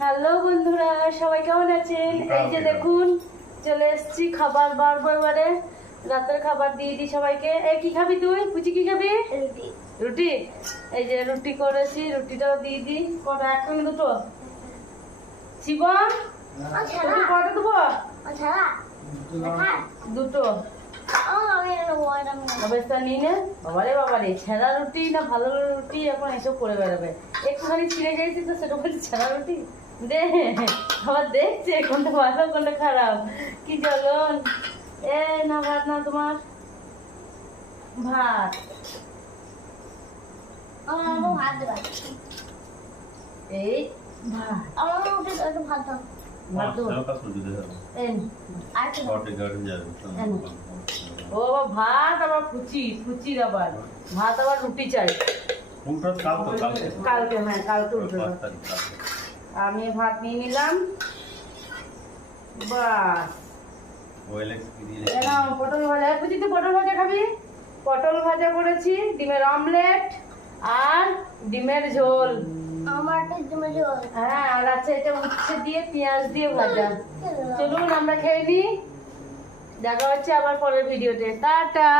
Hello বন্ধুরা, সবাই কেমন আছেন? এই যে দেখুন চলে এসেছি খাবার বাড়বো এবারে। রাতের খাবার দিয়ে দিই সবাইকে। এই কি খাবি তুই? পুচি কি খাবি? রুটি। রুটি। এই যে রুটি করেছি, রুটিটাও দিয়ে দিই। কটা? একটা না দুটো? শিবম রুটি কটা দেবো? দুটো। অবস্থা নিয়ে নে। বাবারে ছেঁড়া রুটি না ভালো রুটি এখন এসব করে বেড়াবে। একটুখানি ছিঁড়ে গেছি তো সেটা বলছি ছেঁড়া রুটি দে। আবার দেখছে কোনটা ভালো কোনটা খারাপ। কি জ্বলন। এ না ভাত না তোমার ভাত। এই ভাত ভাত দেবো। ও ভাত আবার ফুচির আবার ভাত আবার রুটি চাই কালকে। হ্যাঁ কালকে উঠবে। আমি ভাত নিয়ে নিলাম। বাস পটল ভাজা। বুঝি তুই পটল ভাজা খাবি? পটল ভাজা করেছি, ডিমের অমলেট আর ডিমের ঝোল। হ্যাঁ আর আছে এটা উচ্ছে দিয়ে পেঁয়াজ দিয়ে ভাজা। চলুন আমরা খেয়ে নিই। দেখা হচ্ছে আবার পরের ভিডিওতে। টাটা।